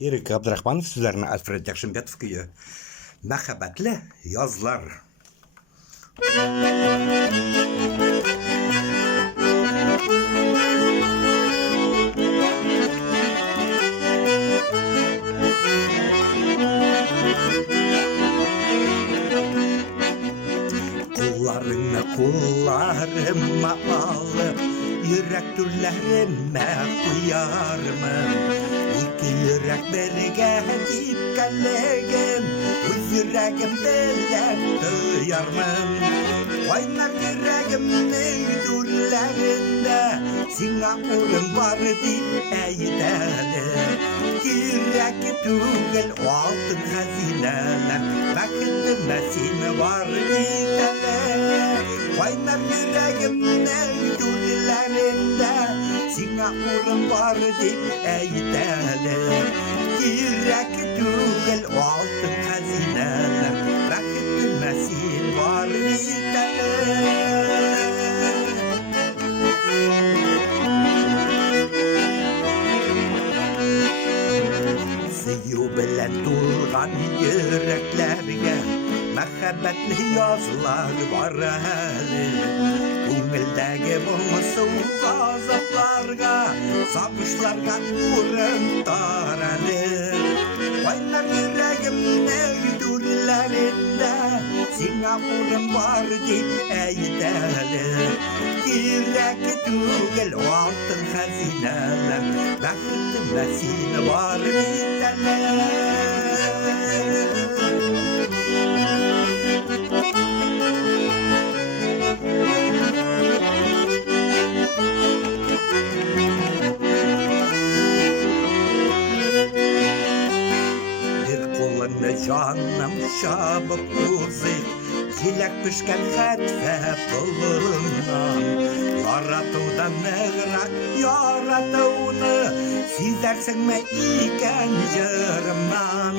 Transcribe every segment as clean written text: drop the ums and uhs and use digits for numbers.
Erik Abdurrahmanov sizlerine Alfred Yakşınbetov kıyı. Mehabetle yazlar. Kullarıma alıp yürek türlerime koyarım. İki yürek birge dipkellegin, bu yüreğimde duyarım. Oynar yüreğimin türlerinde, Singapur'un var deyip eğdelim. Yürek tügel altın hazineler, Vakitime seni var deydelim. Oynar yüreğimin türlerinde, Singapur'un var deyip eğdelim. Yürek tügel altın hazineler, Vakitime seni var deydelim. Seyu bilen durgan yüreklerge mehabbetli yazlar var hali. Ko'ngildagi soğuk azaplarga, sabışlarga urun tarali. Oynar yüreğimning durlarinde, Singapur'un var deyip eğdelim. Yürek tügel altın hazineler, Vakitime seni var deydelim. Canım şabıp uzik, Yilek pişken hatfe bulunam. Yaratudan negrak yaratığını, Sizlersin mi iken yarımdan.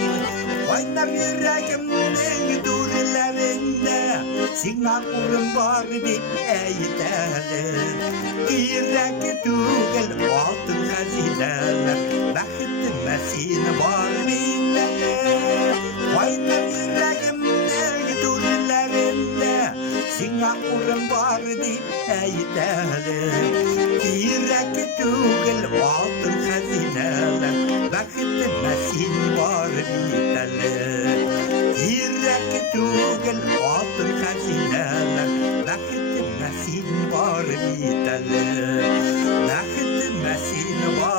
Oynar yüreğimning durlarinde, Singapur'un var deyip eğdelim. Yürek tügel altın hazineler, Vakitime seni var deydelim. Oynar yüreğimning durlarinde, Singapur'un var deyip eğdelim. Yürek tügel altın hazineler, Vakitime seni var deydelim. Yürek tügel altın hazineler, Vakitime seni var deydelim. Vakitime seni var